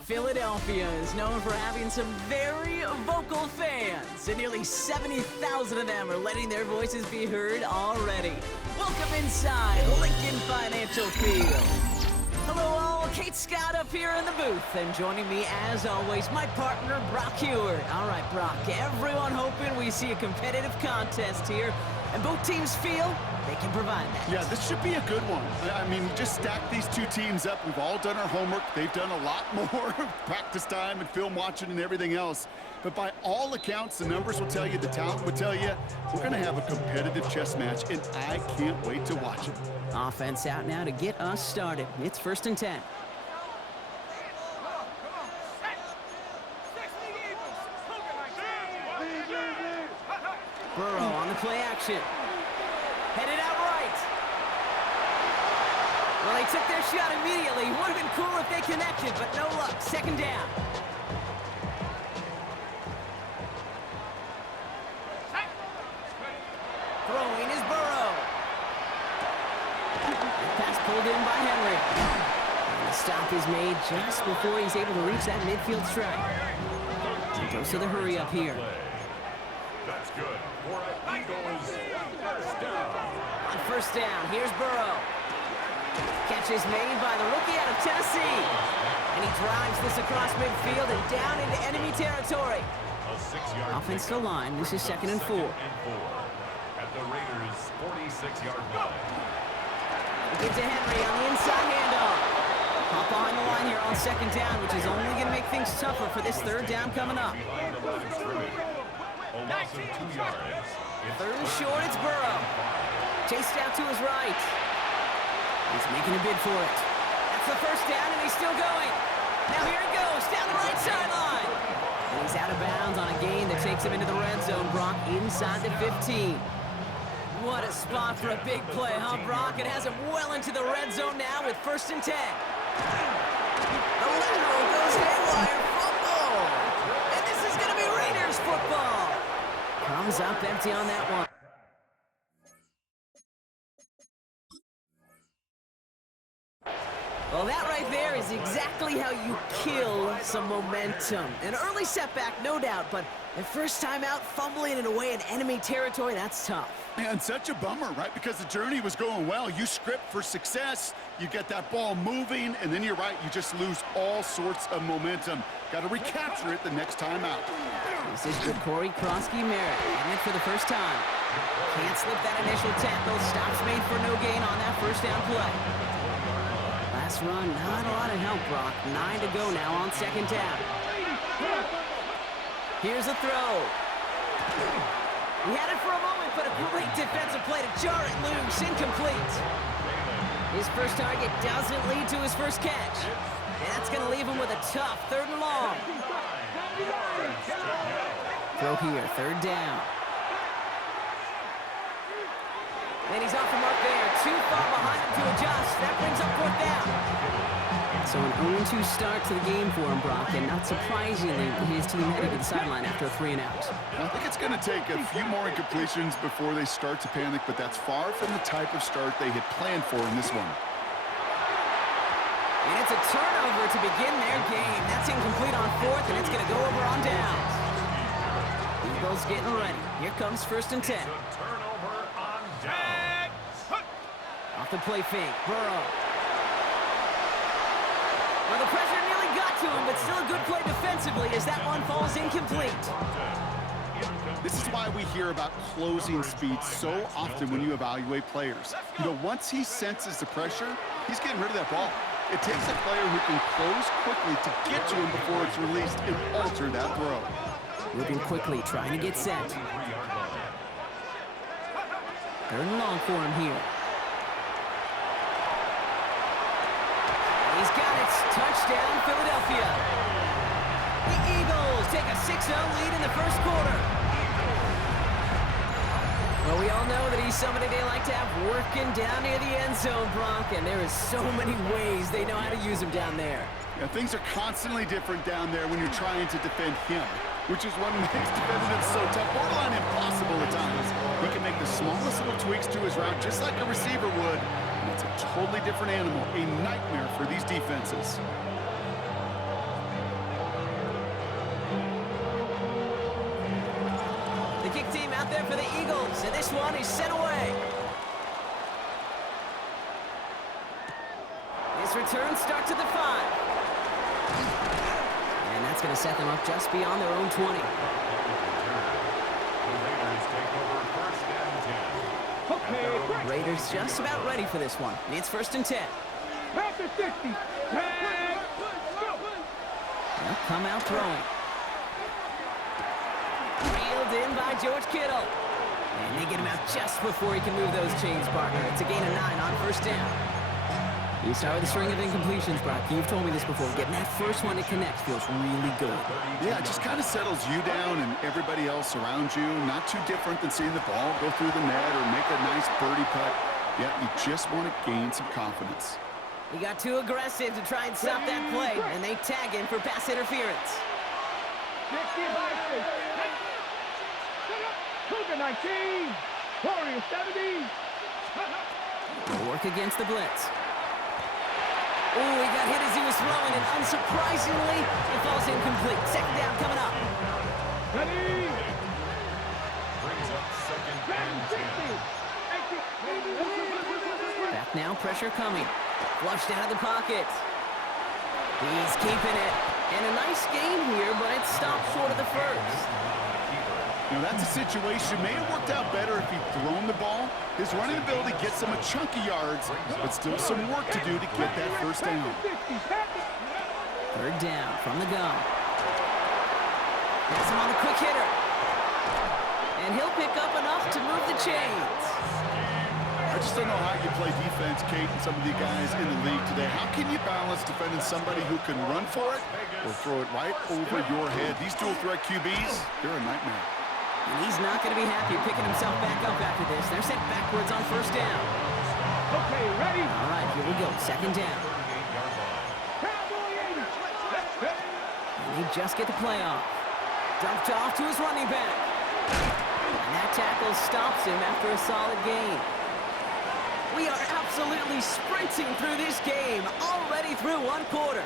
Philadelphia is known for having some very vocal fans, and nearly 70,000 of them are letting their voices be heard already. Welcome inside Lincoln Financial Field. Hello all, Kate Scott up here in the booth, and joining me as always, my partner Brock Huard. All right, Brock, everyone hoping we see a competitive contest here, and both teams feel they can provide that. Yeah, this should be a good one. I mean, just stack these two teams up. We've all done our homework. They've done a lot more practice time and film watching and everything else. But by all accounts, the numbers will tell you, the talent will tell you, we're going to have a competitive chess match, and I can't wait to watch it. Offense out now to get us started. It's 1st and 10. Burrow on the play action. Headed out right. Well, they took their shot immediately. Would have been cool if they connected, but no luck. 2nd down. Throwing is Burrow. Pass pulled in by Henry. And the stop is made just before he's able to reach that midfield strike. He goes to the hurry up here. That's good. For Eagles, 1st down. On 1st down, here's Burrow. Catch is made by the rookie out of Tennessee. And he drives this across midfield and down into enemy territory. A 6-yard Offensive line, this is 2nd and 4. At the Raiders' 46-yard line. Get to Henry on the inside handoff. Hop behind the line here on 2nd down, which is only going to make things tougher for this 3rd down coming up. Behind the line of scrimmage. A loss of 2 yards. 3rd and short, it's Burrow. Chased out to his right. He's making a bid for it. That's the 1st down, and he's still going. Now here it goes, down the right sideline. And he's out of bounds on a gain that takes him into the red zone, Brock, inside the 15. What a spot for a big play, huh, Brock? It has him well into the red zone now with 1st and 10. The lateral goes haywire, fumble. And this is going to be Raiders football. Comes up empty on that one. Well, that right there is exactly how you kill some momentum. An early setback, no doubt, but the first time out, fumbling it away in enemy territory, that's tough. And such a bummer, right? Because the journey was going well. You script for success, you get that ball moving, and then you're right, you just lose all sorts of momentum. Got to recapture it the next time out. This is Jacory Krosky-Merritt, and it for the first time. Can't slip that initial tackle. Stops made for no gain on that 1st down play. Last run, not a lot of help, Brock. 9 to go now on 2nd down. Here's a throw. He had it for a moment, but a great defensive play to jar it loose. Incomplete. His first target doesn't lead to his first catch. And that's going to leave him with a tough 3rd and long. Throw here, 3rd down. And he's off the mark there. Too far behind him to adjust. That brings up 4th down. So an 0-2 start to the game for him, Brock, and not surprisingly, his team headed to the sideline after a 3 and out. I think it's going to take a few more incompletions before they start to panic, but that's far from the type of start they had planned for in this one. And it's a turnover to begin their game. That's incomplete on 4th, and it's going to go over on downs. Eagles getting ready. Here comes 1st and 10. Turnover on downs. Off the play fake, Burrow. Well, the pressure nearly got to him, but still a good play defensively as that one falls incomplete. This is why we hear about closing speed so often when you evaluate players. You know, once he senses the pressure, he's getting rid of that ball. It takes a player who can close quickly to get to him before it's released and alter that throw. Moving quickly, trying to get set. 3rd and long for him here. He's got it. Touchdown, Philadelphia. The Eagles take a 6-0 lead in the 1st quarter. Well, we all know that he's somebody they like to have working down near the end zone, Brock, and there is so many ways they know how to use him down there. Yeah, things are constantly different down there when you're trying to defend him, which is what makes defending him so tough, borderline impossible at times. He can make the smallest little tweaks to his route just like a receiver would, and it's a totally different animal, a nightmare for these defenses. The kick team out there for the Eagles, and this one is sent away. This return starts at the 5. And that's going to set them up just beyond their own 20. Raiders just about ready for this one. It's 1st and 10. They'll come out throwing. Reeled in by George Kittle. And they get him out just before he can move those chains, partner. It's a gain of 9 on 1st down. You start with a string of incompletions, Brock. You've told me this before. Getting that first one to connect feels really good. Yeah, it just kind of settles you down and everybody else around you. Not too different than seeing the ball go through the net or make a nice birdie putt. Yeah, you just want to gain some confidence. He got too aggressive to try and stop that play, and they tag him for pass interference. 19, Warriors 70. Work against the blitz. Oh, he got hit as he was throwing, and unsurprisingly, it falls incomplete. 2nd down coming up. Ready. Brings up 2nd and 10. Back now, pressure coming. Flushed out of the pocket. He's keeping it. And a nice gain here, but it stopped short of the first. You know, that's a situation. May have worked out better if he'd thrown the ball. His running ability gets him a chunk of yards, but still some work to do to get that 1st down. 3rd down from the gun. That's him on the quick hitter. And he'll pick up enough to move the chains. I just don't know how you play defense, Kate, and some of the guys in the league today. How can you balance defending somebody who can run for it or throw it right over your head? These dual threat QBs, they're a nightmare. And he's not going to be happy picking himself back up after this. They're sent backwards on 1st down. Okay, ready. All right, here we go. 2nd down. And they just get the play off. Dumped off to his running back. And that tackle stops him after a solid gain. We are absolutely sprinting through this game, already through 1 quarter.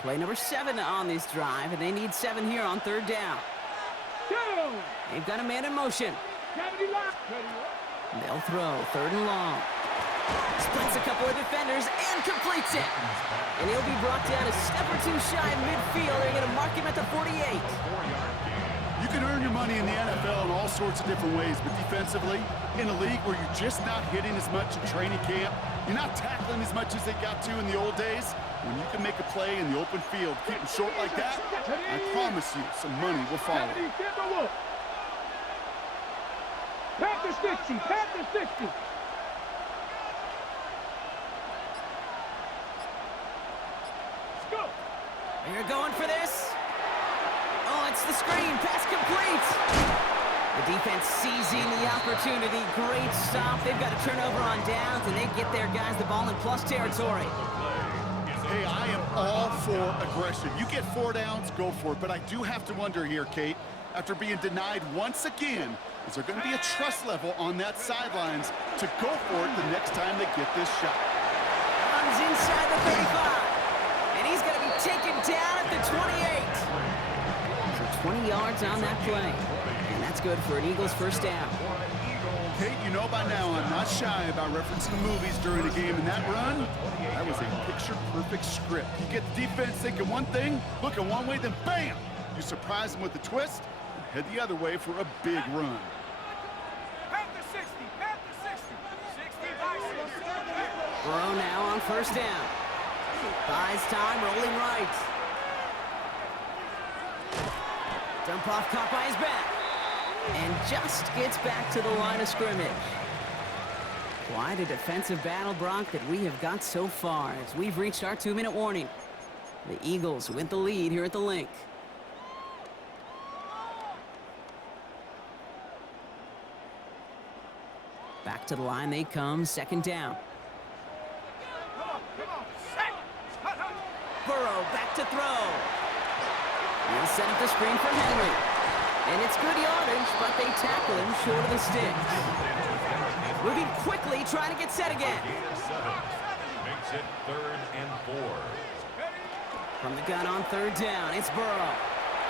Play number 7 on this drive, and they need 7 here on 3rd down. They've got a man in motion. They'll throw 3rd and long. Splits a couple of defenders and completes it. And he'll be brought down a step or 2 shy of midfield. They're going to mark him at the 48. You can earn your money in the NFL in all sorts of different ways, but defensively, in a league where you're just not hitting as much in training camp, you're not tackling as much as they got to in the old days, when you can make a play in the open field, keep them short like that, I promise you some money will follow. Panther 60, Panther 60. They're going for this. Oh, it's the screen. Pass complete. The defense seizing the opportunity. Great stop. They've got a turnover on downs, and they get their guys the ball in plus territory. Hey, I am all for aggression. You get 4 downs, go for it. But I do have to wonder here, Kate, after being denied once again, is there going to be a trust level on that sidelines to go for it the next time they get this shot? Runs inside the 35. And he's going to be taken down at the 28. So 20 yards on that play. And that's good for an Eagles 1st down. Kate, you know by now I'm not shy about referencing the movies during a game, and that run, that was a picture-perfect script. You get the defense thinking one thing, looking one way, then bam! You surprise them with a twist, and head the other way for a big run. Panther 60, Panther 60. 60 by 60. Burrow now on 1st down. Buys time, rolling right. Dump off caught by his back. And just gets back to the line of scrimmage. Quite a defensive battle, Brock, that we have got so far as we've reached our 2-minute warning. The Eagles with the lead here at the Link. Back to the line they come, 2nd down. Burrow back to throw. He'll set up the screen for Henry. And it's good yardage, but they tackle him short of the sticks. Moving quickly, trying to get set again. Gain of 7. Makes it 3rd and 4. From the gun on 3rd down, it's Burrow.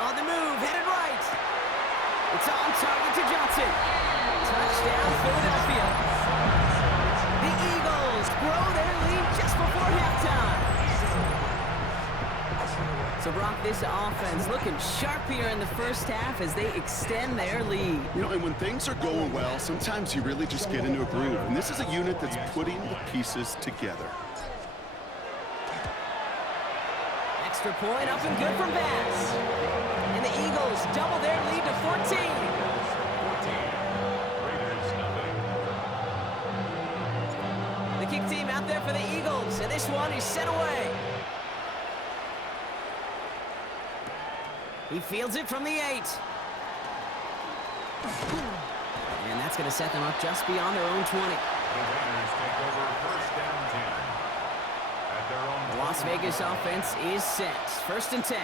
On the move, headed right. It's on target to Johnson. Touchdown, Philadelphia. The Eagles grow their lead just before halftime. So, Brock, this offense looking sharp here in the first half as they extend their lead. You know, and when things are going well, sometimes you really just get into a groove. And this is a unit that's putting the pieces together. Extra point up and good from Bass. And the Eagles double their lead to 14. Raiders nothing. The kick team out there for the Eagles, and this one is sent away. He fields it from the 8. And that's going to set them up just beyond their own 20. The Raiders take over 1st down 10. At their own The Las Vegas offense is set. 1st and 10.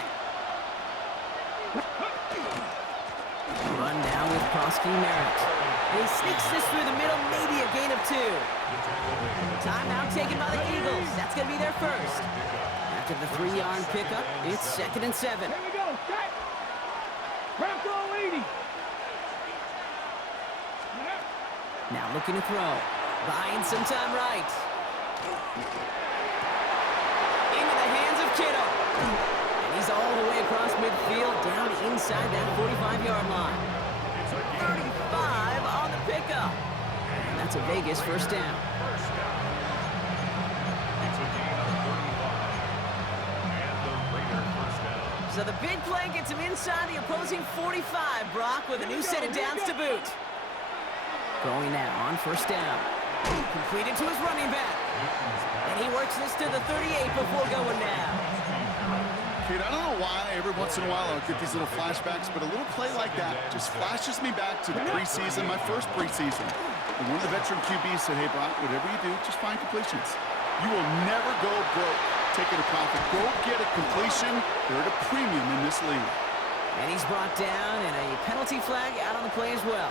Run down with Prosky Merritt. And he sneaks this through the middle, maybe a gain of 2. Timeout taken by the Eagles. That's going to be their first. After the 3-yard pickup, it's 2nd and 7. Here we go. Set. Bronco 80. Now looking to throw. Buying some time right. Into the hands of Kittle. And he's all the way across midfield, down inside that 45-yard line. 35 on the pickup. And that's a Vegas 1st down. It's a gain of 35. And the Raider 1st down. So the big play gets him inside the opposing 45, Brock, with a new set of downs to boot. Going now on 1st down. Completed to his running back. And he works this to the 38 before going down. Kate, I don't know why every once in a while I'll get these little flashbacks, but a little play like that just flashes me back to the preseason, my first preseason. And one of the veteran QBs said, hey, Brock, whatever you do, just find completions. You will never go broke taking a profit. Go get a completion. They're at a premium in this league. And he's brought down, and a penalty flag out on the play as well.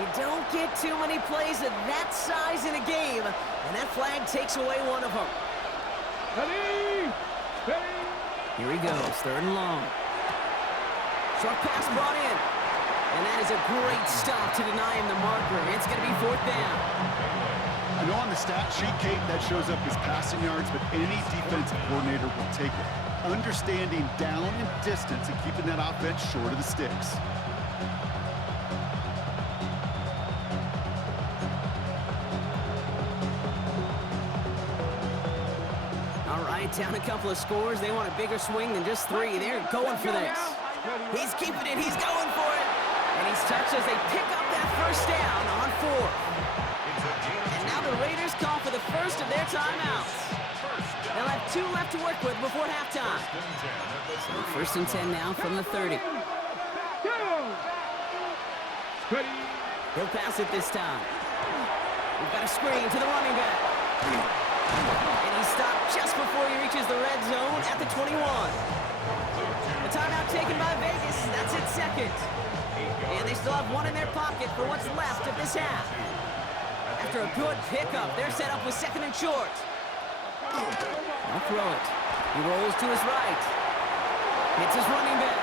You don't get too many plays of that size in a game, and that flag takes away one of them. Ready. Ready. Here he goes, 3rd and long. Short pass brought in. And that is a great stop to deny him the marker. It's going to be 4th down. I know on the stat sheet, Kate, that shows up as passing yards, but any defensive coordinator will take it. Understanding down and distance and keeping that offense short of the sticks. All right, down a couple of scores. They want a bigger swing than just 3. They're going for this. He's keeping it. He's going for it. And he's touched as they pick up that 1st down on 4th. And now the Raiders call for the first of their timeouts. They'll have 2 left to work with before halftime. So 1st and 10 now from the 30. Ready. He'll pass it this time. We've got a screen to the running back. And he stopped just before he reaches the red zone at the 21. The timeout taken by Vegas. That's its 2nd. And they still have 1 in their pocket for what's left of this half. After a good pickup, they're set up with 2nd and short. I'll throw it. He rolls to his right. Hits his running back.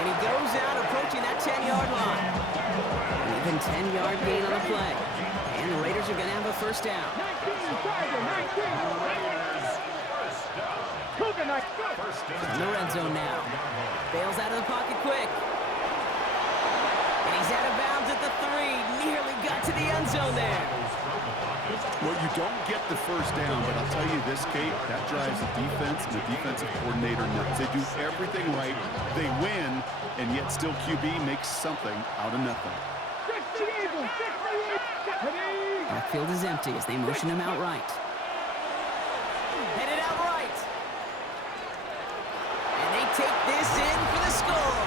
And he goes out approaching that 10-yard line. An even 10-yard gain on the play. And the Raiders are going to have a 1st down. 19. In the red zone now. Bails out of the pocket quick. And he's out of bounds at the 3. Nearly got to the end zone there. Well, you don't get the 1st down, but I'll tell you this, Kate, that drives the defense and the defensive coordinator nuts. They do everything right. They win, and yet still QB makes something out of nothing. Backfield is empty as they motion him out right. Headed out right. And they take this in for the score.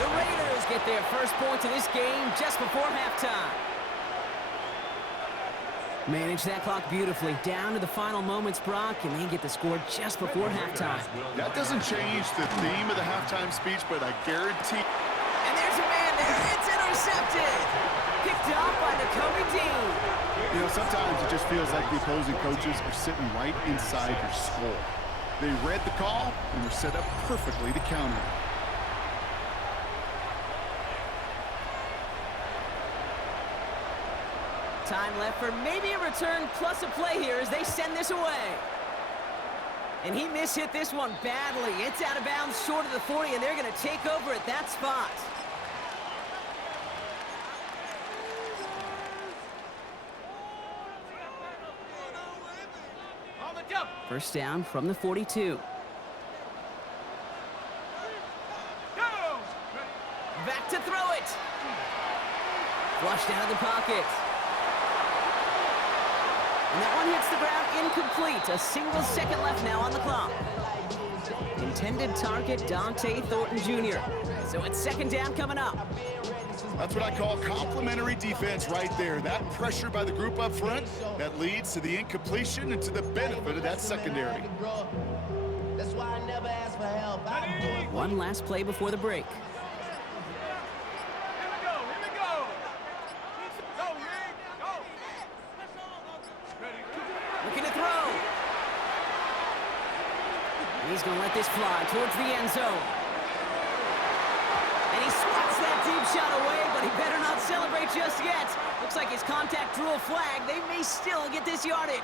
The Raiders get their first points of this game just before halftime. Manage that clock beautifully. Down to the final moments, Brock, and they get the score just before halftime. That doesn't change the theme of the halftime speech, but I guarantee... And there's a man there. It's intercepted. Picked off by Nakobe Dean. You know, sometimes it just feels like the opposing coaches are sitting right inside your skull. They read the call and were set up perfectly to counter it. Time left for maybe a return plus a play here as they send this away. And he mishit this one badly. It's out of bounds short of the 40, and they're going to take over at that spot. First down from the 42. Back to throw it. Flushed out of the pocket. And that one hits the ground incomplete. A single second left now on the clock. Intended target, Dante Thornton Jr. So it's second down coming up. That's what I call complimentary defense right there. That pressure by the group up front, that leads to the incompletion and to the benefit of that secondary. One last play before the break. Looking to throw. And he's going to let this fly towards the end zone. And he swats that deep shot away, but he better not celebrate just yet. Looks like his contact drew a flag. They may still get this yardage.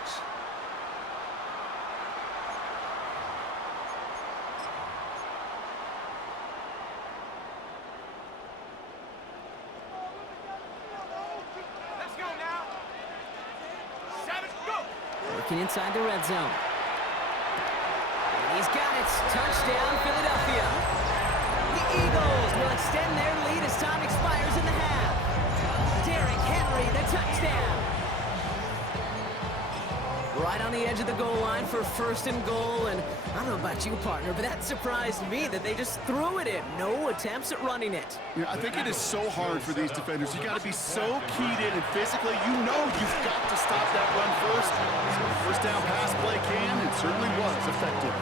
Let's go now. 7, go. Working inside the red zone. And he's got it. Touchdown, Philadelphia. The Eagles will extend their lead as time expires in the half. Derrick Henry, the touchdown. Right on the edge of the goal line for first and goal. And I don't know about you, partner, but that surprised me that they just threw it in. No attempts at running it. Yeah, I think it is so hard for these defenders. You got to be so keyed in and physically, you know you've got to stop that run first. So the first down pass play can, and certainly was effective.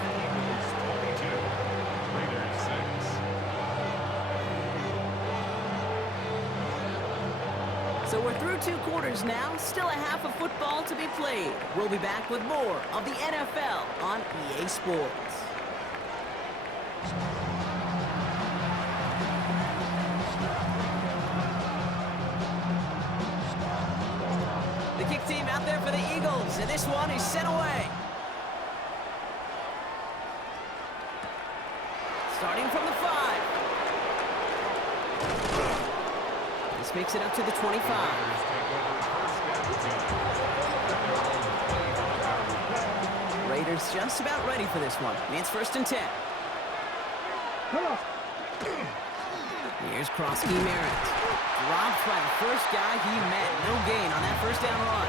So we're through 2 quarters now, still a half of football to be played. We'll be back with more of the NFL on EA Sports. The kick team out there for the Eagles, and this one is sent away. Starting from the 5. This makes it up to the 25. Raiders just about ready for this one. It's first and 10. Here's Krosky Merritt. Dropped by the first guy he met. No gain on that first down run.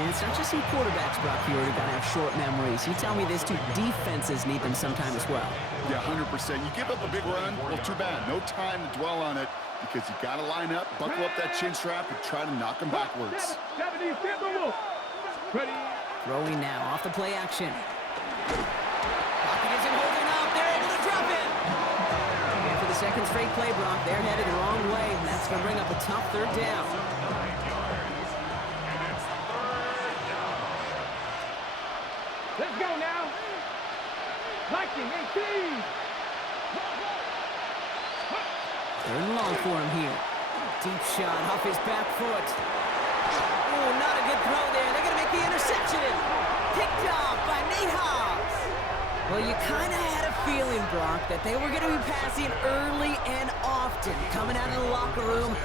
And it's not just some quarterbacks, Brock, here who gotta have short memories. You tell me this, too. Defenses need them sometime as well. Yeah, 100%. You give up a big run, well, too bad. No time to dwell on it because you got to line up, buckle up that chin strap, and try to knock them backwards. Throwing now off the play action. Pocket isn't holding up. They're able to drop it. And for the second straight play, Brock, they're headed the wrong way, and that's going to bring up a tough third down. Let's go now. Liking 18. Third and long for him here. Deep shot off his back foot. Oh, not a good throw there. They're going to make the interception. Picked off by Nate Hobbs. Well, you kind of had a feeling, Brock, that they were going to be passing early and often, coming out of the locker room.